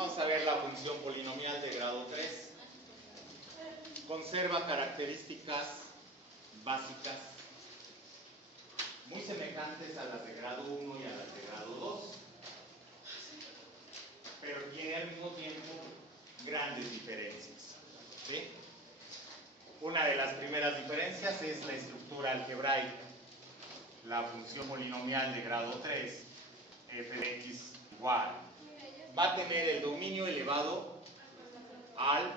Vamos a ver la función polinomial de grado 3. Conserva características básicas muy semejantes a las de grado 1 y a las de grado 2, pero tiene al mismo tiempo grandes diferencias. ¿Sí? Una de las primeras diferencias es la estructura algebraica. La función polinomial de grado 3, f de x igual, va a tener el dominio elevado al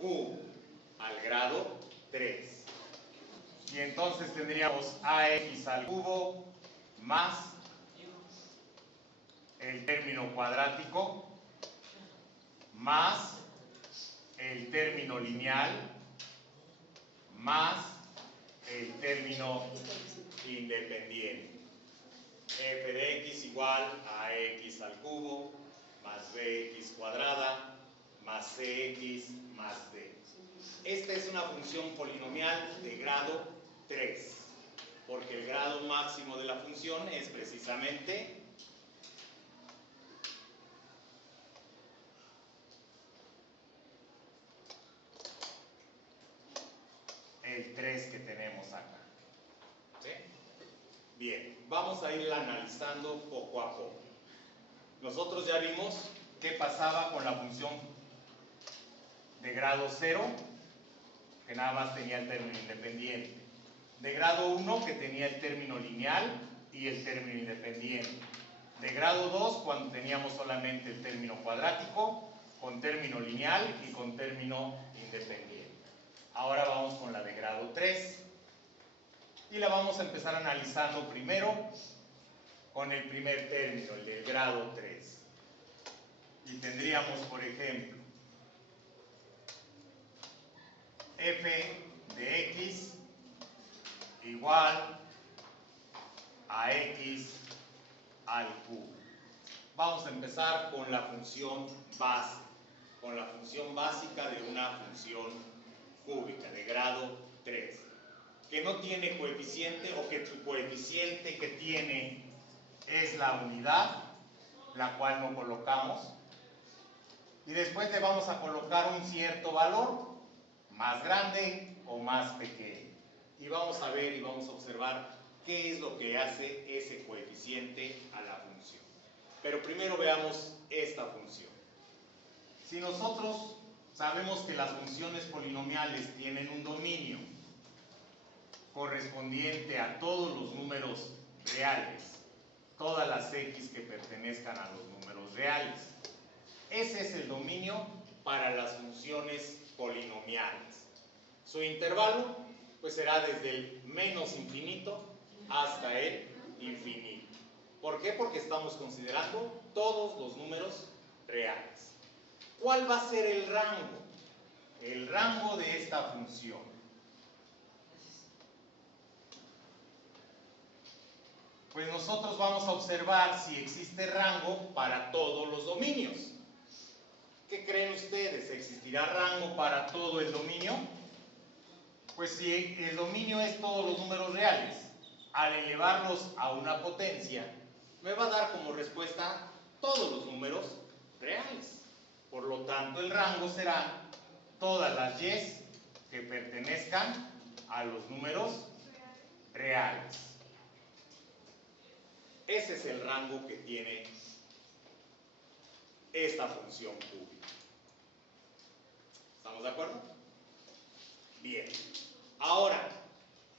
q, al grado 3. Y entonces tendríamos ax al cubo más el término cuadrático más el término lineal más el término independiente. F de x igual a x al cubo más bx cuadrada más cx más d. Esta es una función polinomial de grado 3, porque el grado máximo de la función es precisamente el 3 que tenemos acá. ¿Sí? Bien, vamos a irla analizando poco a poco. Nosotros ya vimos qué pasaba con la función de grado 0, que nada más tenía el término independiente. De grado 1, que tenía el término lineal y el término independiente. De grado 2, cuando teníamos solamente el término cuadrático, con término lineal y con término independiente. Ahora vamos con la de grado 3. Y la vamos a empezar analizando primero con el primer término, el del grado 3. Y tendríamos, por ejemplo, f de x igual a x al cubo. Vamos a empezar con la función base, con la función básica de una función cúbica de grado 3. Que no tiene coeficiente o que su coeficiente que tiene es la unidad, la cual no colocamos, y después le vamos a colocar un cierto valor, más grande o más pequeño, y vamos a ver y vamos a observar qué es lo que hace ese coeficiente a la función. Pero primero veamos esta función. Si nosotros sabemos que las funciones polinomiales tienen un dominio correspondiente a todos los números reales, todas las x que pertenezcan a los números reales. Ese es el dominio para las funciones polinomiales. Su intervalo pues será desde el menos infinito hasta el infinito. ¿Por qué? Porque estamos considerando todos los números reales. ¿Cuál va a ser el rango? El rango de esta función. Pues nosotros vamos a observar si existe rango para todos los dominios. ¿Qué creen ustedes? ¿Existirá rango para todo el dominio? Pues si el dominio es todos los números reales, al elevarlos a una potencia, me va a dar como respuesta todos los números reales. Por lo tanto, el rango serán todas las y que pertenezcan a los números reales. Ese es el rango que tiene esta función cúbica. ¿Estamos de acuerdo? Bien. Ahora,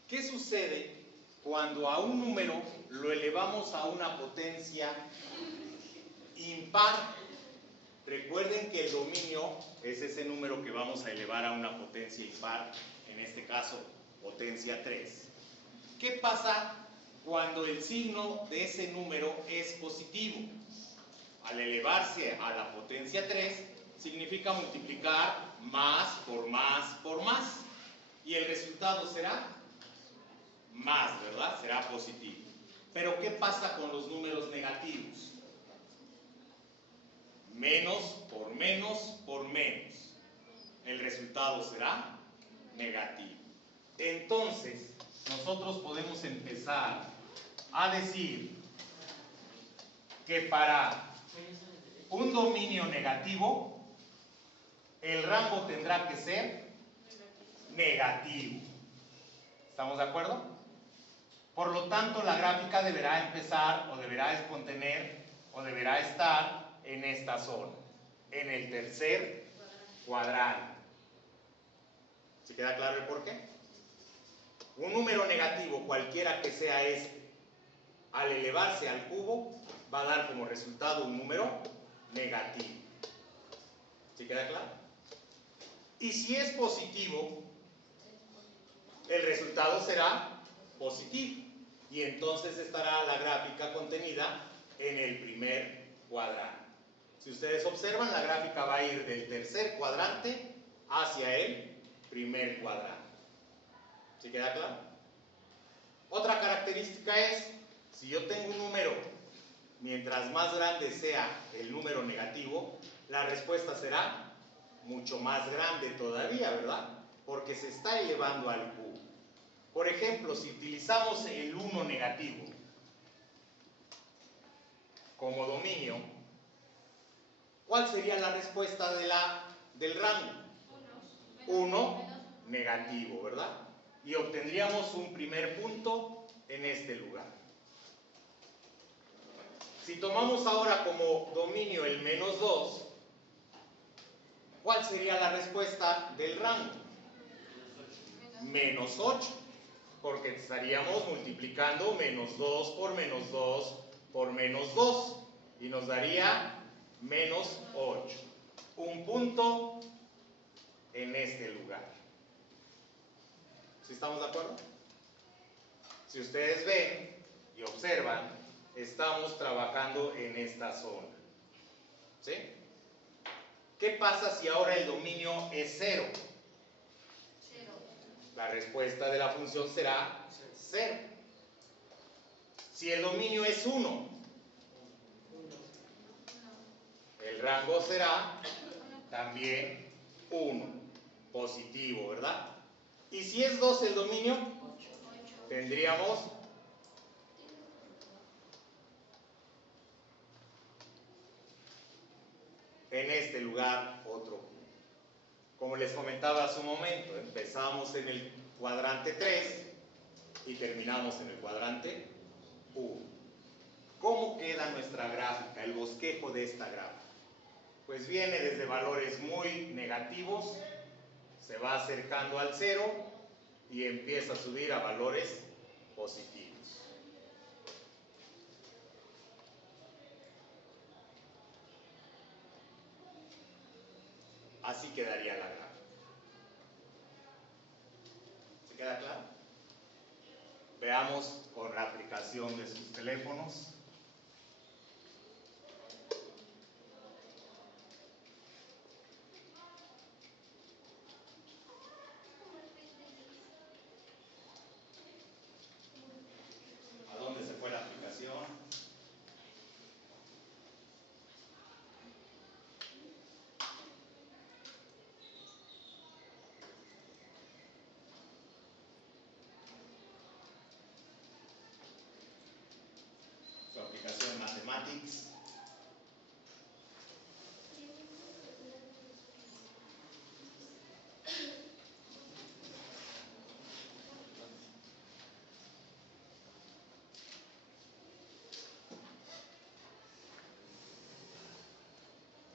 ¿qué sucede cuando a un número lo elevamos a una potencia impar? Recuerden que el dominio es ese número que vamos a elevar a una potencia impar, en este caso potencia 3. ¿Qué pasa cuando el signo de ese número es positivo? Al elevarse a la potencia 3, significa multiplicar más por más por más. Y el resultado será más, ¿verdad? Será positivo. Pero ¿qué pasa con los números negativos? Menos por menos por menos. El resultado será negativo. Entonces, nosotros podemos empezar a decir que para un dominio negativo, el rango tendrá que ser negativo. ¿Estamos de acuerdo? Por lo tanto, la gráfica deberá empezar o deberá contener o deberá estar en esta zona, en el tercer cuadrante. ¿Se queda claro el por qué? Un número negativo, cualquiera que sea este, al elevarse al cubo, va a dar como resultado un número negativo. ¿Se queda claro? Y si es positivo, el resultado será positivo. Y entonces estará la gráfica contenida en el primer cuadrante. Si ustedes observan, la gráfica va a ir del tercer cuadrante hacia el primer cuadrante. ¿Sí queda claro? Otra característica es, si yo tengo un número, mientras más grande sea el número negativo, la respuesta será mucho más grande todavía, ¿verdad? Porque se está elevando al cubo. Por ejemplo, si utilizamos el 1 negativo como dominio, ¿cuál sería la respuesta del rango? 1 negativo, ¿verdad? Y obtendríamos un primer punto en este lugar. Si tomamos ahora como dominio el -2, ¿cuál sería la respuesta del rango? -8, porque estaríamos multiplicando -2 por -2 por -2 y nos daría -8. Un punto en este lugar. ¿Sí estamos de acuerdo? Si ustedes ven y observan, estamos trabajando en esta zona. ¿Sí? ¿Qué pasa si ahora el dominio es 0? La respuesta de la función será 0. Si el dominio es 1, el rango será también 1, positivo, ¿verdad? Y si es 2 el dominio, tendríamos en este lugar otro. Como les comentaba hace un momento, empezamos en el cuadrante 3 y terminamos en el cuadrante 1. ¿Cómo queda nuestra gráfica, el bosquejo de esta gráfica? Pues viene desde valores muy negativos, se va acercando al 0 y empieza a subir a valores positivos. Así quedaría la gráfica. ¿Se queda claro? Veamos con la aplicación de sus teléfonos. ¿A dónde se fue la aplicación? Su aplicación Mathematics.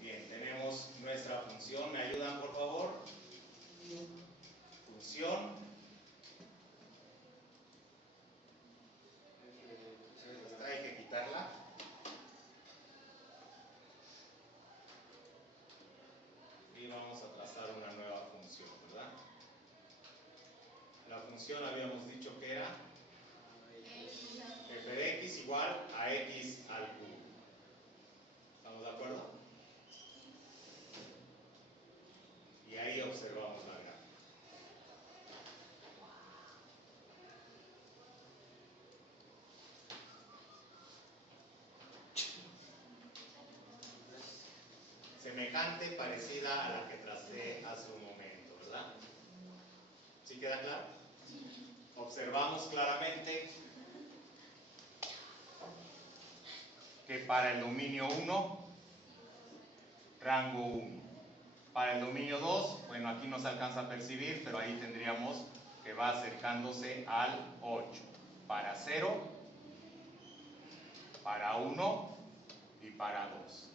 Bien, tenemos nuestra función. ¿Me ayudan, por favor? Función. Esta hay que quitarla. Y vamos a trazar una nueva función, ¿verdad? La función habíamos dicho que era f de x igual a x al cubo. ¿Estamos de acuerdo? Y ahí observamos la gráfica. Semejante, parecida a la que tracé hace un momento, ¿verdad? ¿Sí queda claro? Observamos claramente que para el dominio 1 rango 1. Para el dominio 2, bueno, aquí no se alcanza a percibir, pero ahí tendríamos que va acercándose al 8. Para 0, para 1 y para 2.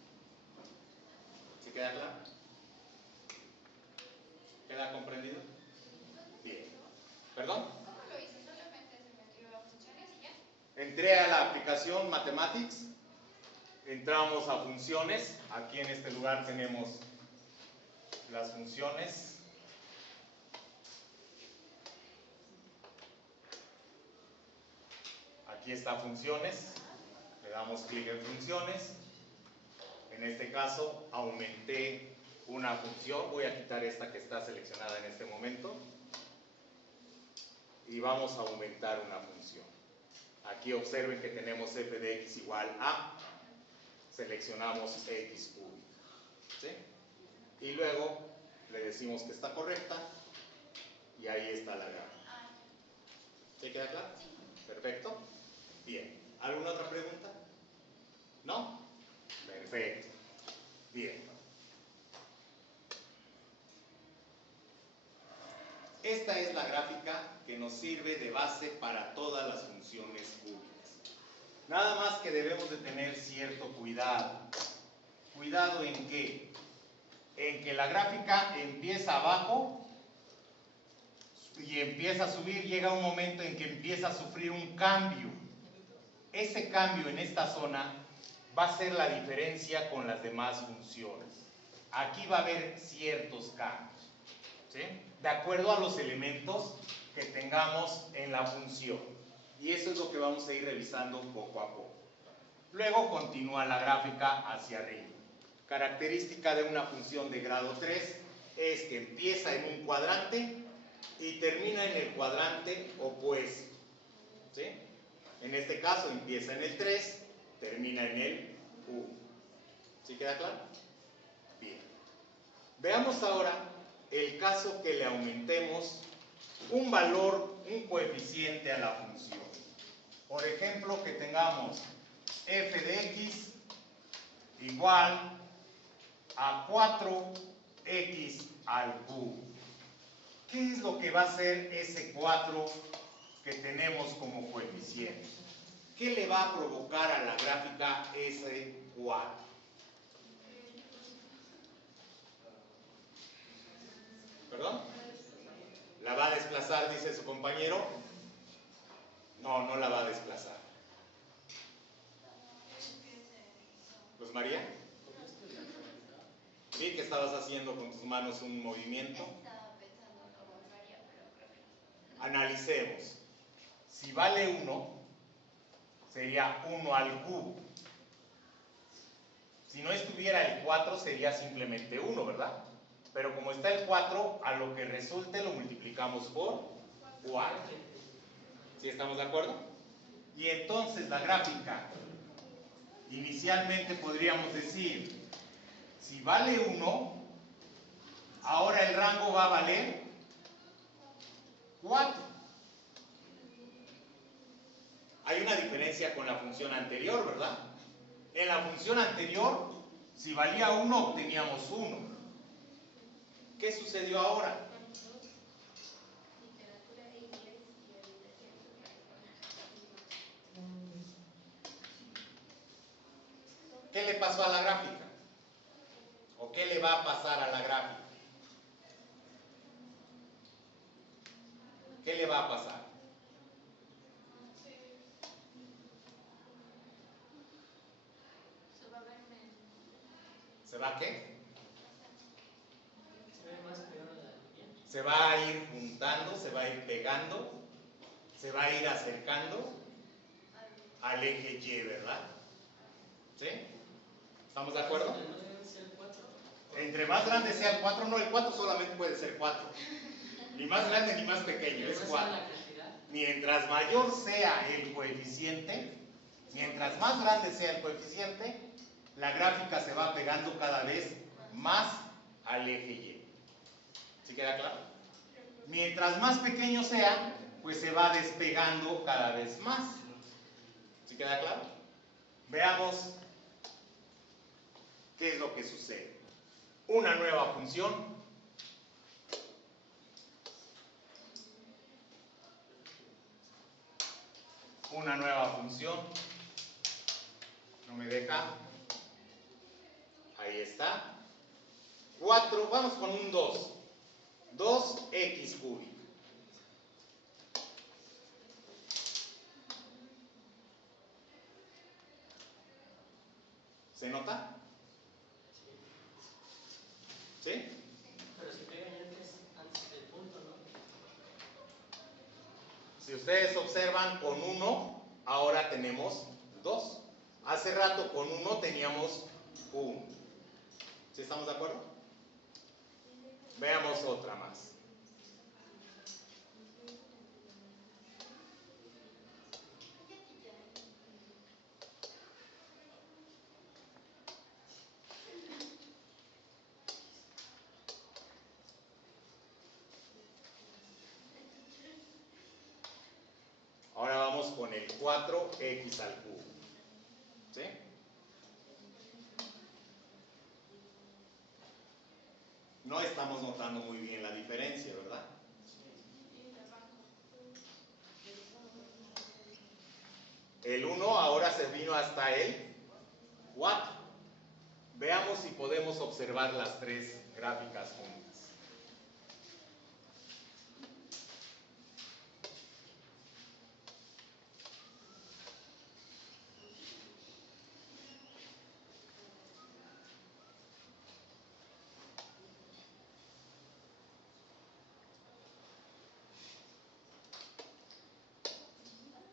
¿Sí queda claro? ¿Queda comprendido? Bien. ¿Perdón? ¿Cómo lo hizo? ¿Solamente se metió a funciones y ya? Entré a la aplicación Mathematics, entramos a funciones. Aquí en este lugar tenemos las funciones. Aquí está funciones, le damos clic en funciones. En este caso aumenté una función, voy a quitar esta que está seleccionada en este momento y vamos a aumentar una función. Aquí observen que tenemos f de x igual a, seleccionamos x cúbico, ¿sí? Y luego le decimos que está correcta y ahí está la gráfica. ¿Sí queda claro? Sí. Perfecto. Bien. ¿Alguna otra pregunta? ¿No? Perfecto. Bien. Esta es la gráfica que nos sirve de base para todas las funciones cúbicas. Nada más que debemos de tener cierto cuidado. ¿Cuidado en qué? En que la gráfica empieza abajo y empieza a subir, llega un momento en que empieza a sufrir un cambio. Ese cambio en esta zona va a ser la diferencia con las demás funciones. Aquí va a haber ciertos cambios, ¿sí? De acuerdo a los elementos que tengamos en la función. Y eso es lo que vamos a ir revisando poco a poco. Luego continúa la gráfica hacia arriba. Característica de una función de grado 3 es que empieza en un cuadrante y termina en el cuadrante opuesto, ¿sí? En este caso empieza en el 3, termina en el 1. ¿Sí queda claro? Bien. Veamos ahora el caso que le aumentemos un valor, un coeficiente a la función. Por ejemplo, que tengamos f de x igual a 4x al cubo. ¿Qué es lo que va a hacer ese 4 que tenemos como coeficiente? ¿Qué le va a provocar a la gráfica ese 4? ¿Perdón? ¿La va a desplazar, dice su compañero? No, no la va a desplazar. ¿Pues María? Vi que estabas haciendo con tus manos un movimiento. Estaba pensando cómo lo haría, pero creo que no. Analicemos. Si vale 1, sería 1 al cubo. Si no estuviera el 4, sería simplemente 1, ¿verdad? Pero como está el 4, a lo que resulte lo multiplicamos por 4. ¿Sí estamos de acuerdo? Y entonces la gráfica, inicialmente podríamos decir, si vale 1, ahora el rango va a valer 4. Hay una diferencia con la función anterior, ¿verdad? En la función anterior, si valía 1, obteníamos 1. ¿Qué sucedió ahora? Literatura e inglés y orientación sobre ¿Qué le pasó a la gráfica? ¿O qué le va a pasar a la gráfica? ¿Qué le va a pasar? ¿Se va a qué? Se va a ir juntando, se va a ir pegando, se va a ir acercando al eje Y, ¿verdad? ¿Sí? ¿Estamos de acuerdo? Entre más grande sea el 4, no, el 4 solamente puede ser 4. Ni más grande ni más pequeño, es 4. Mientras mayor sea el coeficiente, mientras más grande sea el coeficiente, la gráfica se va pegando cada vez más al eje Y. ¿Sí queda claro? Mientras más pequeño sea, pues se va despegando cada vez más. ¿Sí queda claro? Veamos qué es lo que sucede. una nueva función. Una nueva función. No me deja. Ahí está. 4, vamos con un 2. 2x cúbico. ¿Se nota? ¿Sí? Pero se pegan antes del punto, ¿no? Si ustedes observan, con 1 ahora tenemos 2. Hace rato con 1 teníamos 1. ¿Sí estamos de acuerdo? Veamos otra más. Ahora vamos con el 4x al cubo. ¿Sí? No estamos notando muy bien la diferencia, ¿verdad? El 1 ahora se vino hasta el 4. Veamos si podemos observar las tres gráficas juntas.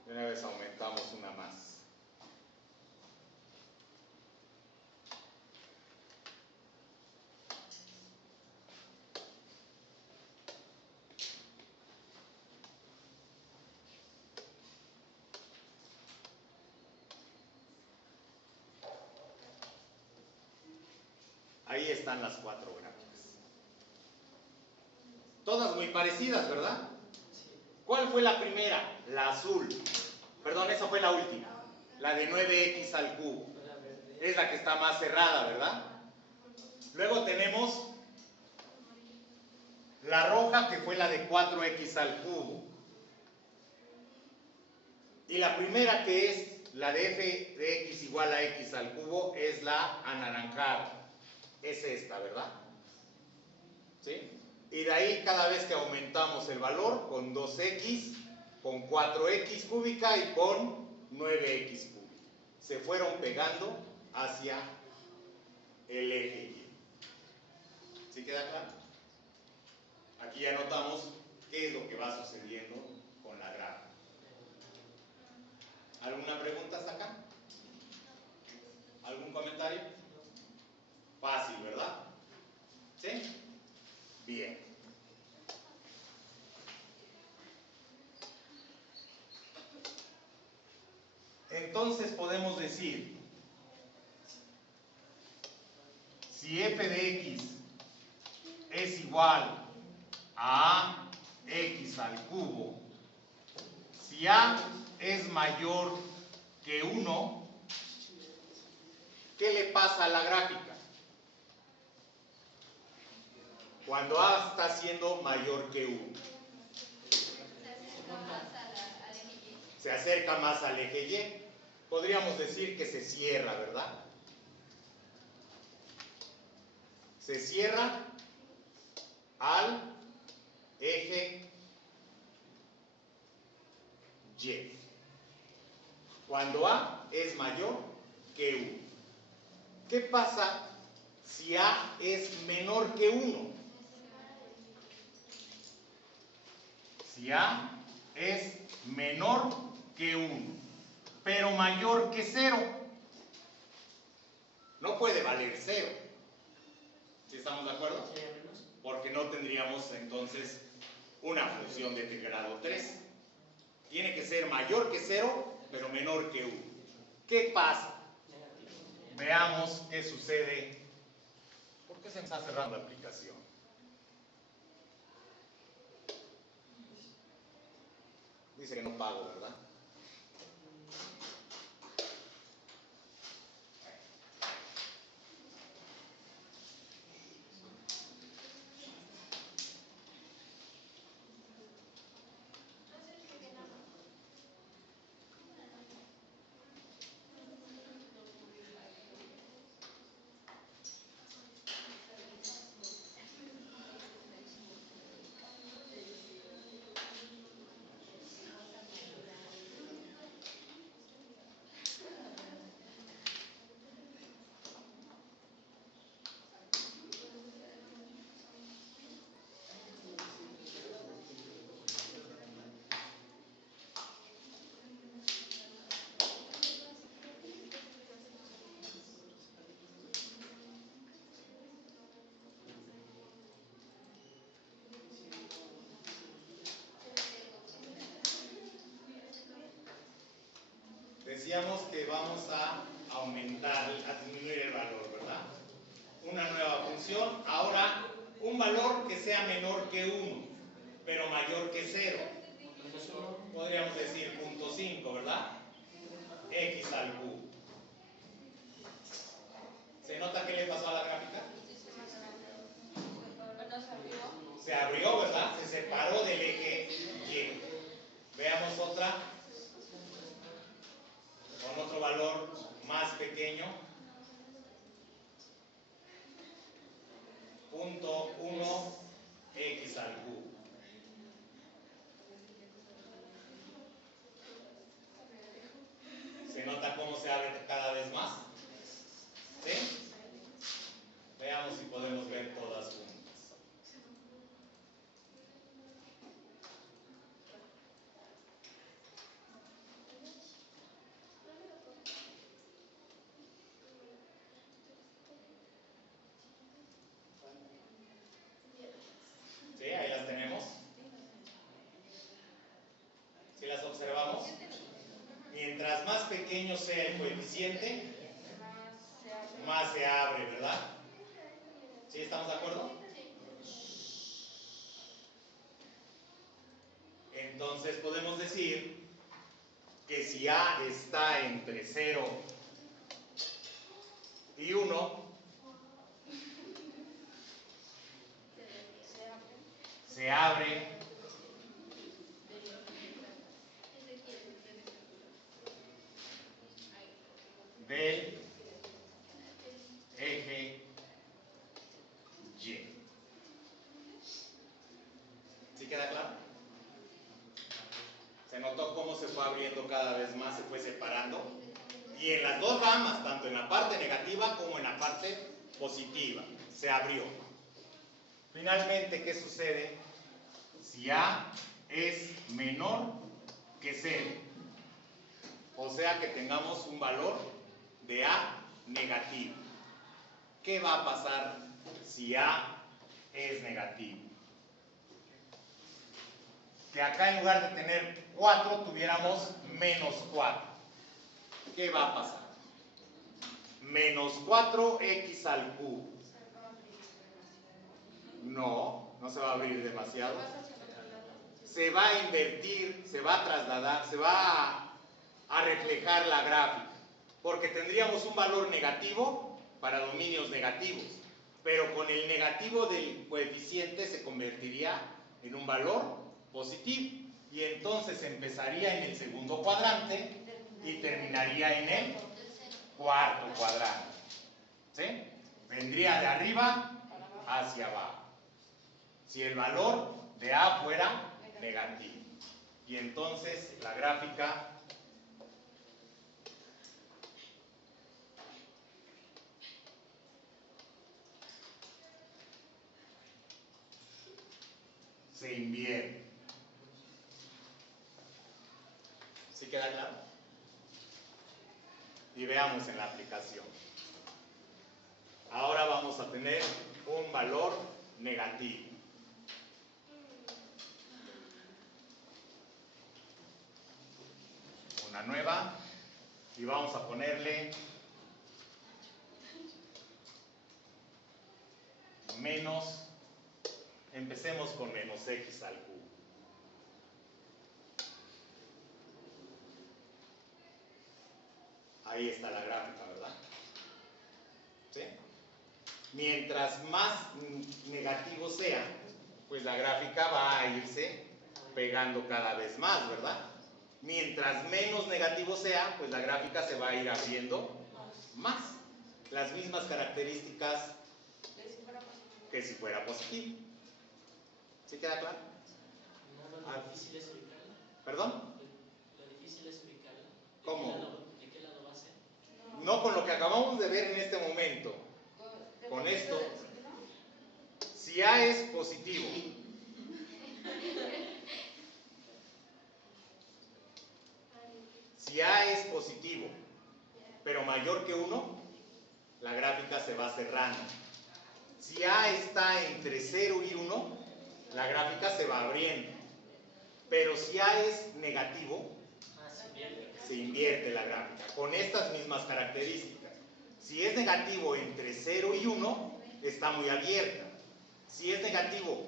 De una vez aumentamos una más. Ahí están las cuatro gráficas. Todas muy parecidas, ¿verdad? ¿Cuál fue la primera? La azul. Perdón, esa fue la última. La de 9x al cubo. Es la que está más cerrada, ¿verdad? Luego tenemos la roja, que fue la de 4x al cubo. Y la primera, que es la de f de x igual a x al cubo, es la anaranjada. Es esta, ¿verdad? ¿Sí? Y de ahí, cada vez que aumentamos el valor, con 2x, con 4x cúbica y con 9x cúbica. Se fueron pegando hacia el eje Y. ¿Sí queda claro? Aquí ya notamos qué es lo que va sucediendo con la gráfica. ¿Alguna pregunta hasta acá? ¿Algún comentario? Fácil, ¿verdad? ¿Sí? Bien. Entonces podemos decir, si f de x es igual a x al cubo, si a es mayor que 1, ¿qué le pasa a la gráfica? Cuando a está siendo mayor que 1. Se acerca más al eje Y. Podríamos decir que se cierra, ¿verdad? Se cierra al eje Y. Cuando a es mayor que 1. ¿Qué pasa si a es menor que 1? Si a es menor que 1, pero mayor que 0, no puede valer 0. ¿Sí estamos de acuerdo? Porque no tendríamos entonces una función de grado 3. Tiene que ser mayor que 0, pero menor que 1. ¿Qué pasa? Veamos qué sucede. ¿Por qué se me está cerrando la aplicación? Dice que no pago, ¿verdad? Decíamos que vamos a aumentar, a disminuir el valor, ¿verdad? Una nueva función. Ahora, un valor que sea menor que 1, pero mayor que 0. Podríamos decir 0.5, ¿verdad? X al cubo. ¿Se nota qué le pasó a la gráfica? Se abrió, ¿verdad? Se separó del eje Y. Veamos otra. Con otro valor más pequeño. 0.1 X al cubo. ¿Se nota cómo se abre cada vez más? ¿Sí? Veamos si podemos ver todas juntas. ¿Sí? Ahí las tenemos. ¿Sí las observamos? Mientras más pequeño sea el coeficiente, más se abre, ¿verdad? ¿Sí estamos de acuerdo? Entonces podemos decir que si A está entre 0 y 1, se abre del eje Y. ¿Sí queda claro? ¿Se notó cómo se fue abriendo cada vez más, se fue separando? Y en las dos ramas, tanto en la parte negativa como en la parte positiva, se abrió. Finalmente, ¿qué sucede si A es menor que 0? O sea que tengamos un valor de A negativo. ¿Qué va a pasar si A es negativo? Que acá en lugar de tener 4 tuviéramos menos 4. ¿Qué va a pasar? Menos 4x al cubo. No se va a abrir demasiado. Se va a invertir, se va a trasladar, se va a reflejar la gráfica. Porque tendríamos un valor negativo para dominios negativos. Pero con el negativo del coeficiente se convertiría en un valor positivo. Y entonces empezaría en el segundo cuadrante y terminaría en el cuarto cuadrante. ¿Sí? Vendría de arriba hacia abajo. Si el valor de A fuera negativo. Y entonces la gráfica se invierte. ¿Sí queda claro? Y veamos en la aplicación. Ahora vamos a tener un valor negativo. Una nueva y vamos a ponerle menos, empecemos con menos x al cubo. Ahí está la gráfica, ¿verdad? ¿Sí? Mientras más negativo sea, pues la gráfica va a irse pegando cada vez más, ¿verdad? Mientras menos negativo sea, pues la gráfica se va a ir abriendo más. Las mismas características que si fuera positivo. ¿Sí queda claro? Lo difícil es ubicarla. ¿Perdón? Lo difícil es ubicarla. ¿Cómo? ¿De qué lado va a ser? No con lo que acabamos de ver en este momento. Con esto, si A es positivo, si A es positivo, pero mayor que 1, la gráfica se va cerrando. Si A está entre 0 y 1, la gráfica se va abriendo. Pero si A es negativo, se invierte la gráfica, con estas mismas características. Si es negativo entre 0 y 1, está muy abierta. Si es negativo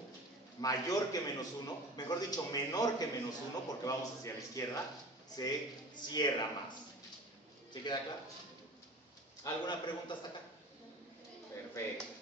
mayor que menos 1, mejor dicho, menor que menos 1, porque vamos hacia la izquierda, se cierra más. ¿Sí queda claro? ¿Alguna pregunta hasta acá? Perfecto.